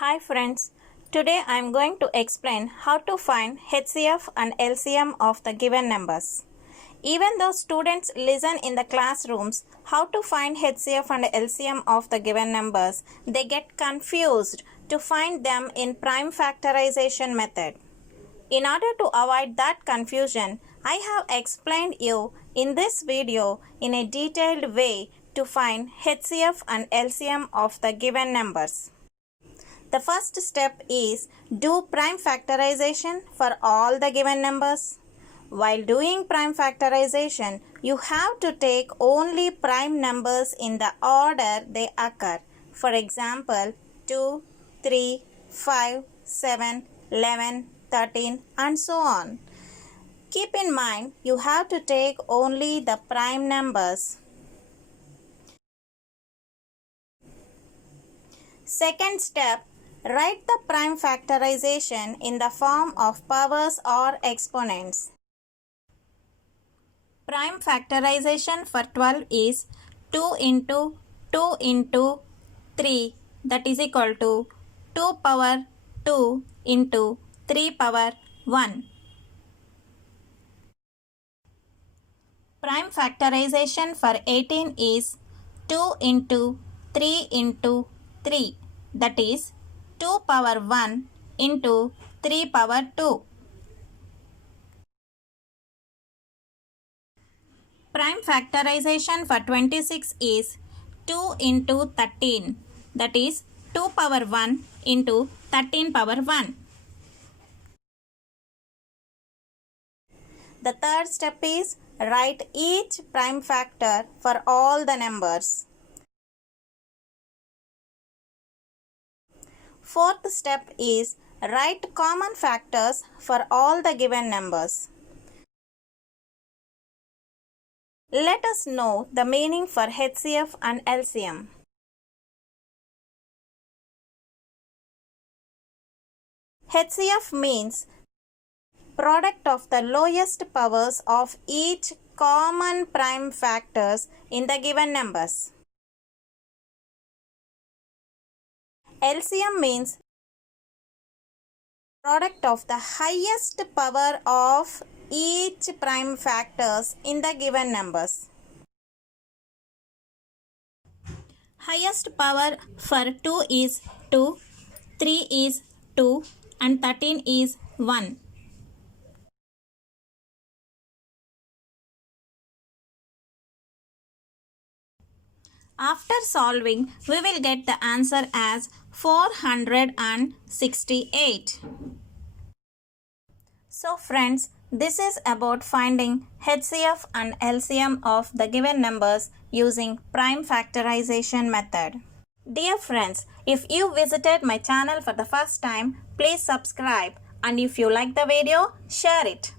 Hi friends, today I am going to explain how to find HCF and LCM of the given numbers. Even though students listen in the classrooms how to find HCF and LCM of the given numbers, they get confused to find them in prime factorization method. In order to avoid that confusion, I have explained you in this video in a detailed way to find HCF and LCM of the given numbers. The first step is do prime factorization for all the given numbers. While doing prime factorization, you have to take only prime numbers in the order they occur. For example, 2, 3, 5, 7, 11, 13 and so on. Keep in mind, you have to take only the prime numbers. Second step, write the prime factorization in the form of powers or exponents. Prime factorization for 12 is 2 into 2 into 3, that is equal to 2 power 2 into 3 power 1. Prime factorization for 18 is 2 into 3 into 3, that is 2 power 1 into 3 power 2. Prime factorization for 26 is 2 into 13, that is 2 power 1 into 13 power 1. The third step is write each prime factor for all the numbers. Fourth step is write common factors for all the given numbers. Let us know the meaning for HCF and LCM. HCF means product of the lowest powers of each common prime factors in the given numbers. LCM means product of the highest power of each prime factors in the given numbers. Highest power for 2 is 2, 3 is 2 and 13 is 1. After solving, we will get the answer as 468. So friends, this is about finding HCF and LCM of the given numbers using prime factorization method. Dear friends, if you visited my channel for the first time, please subscribe, and if you like the video, share it.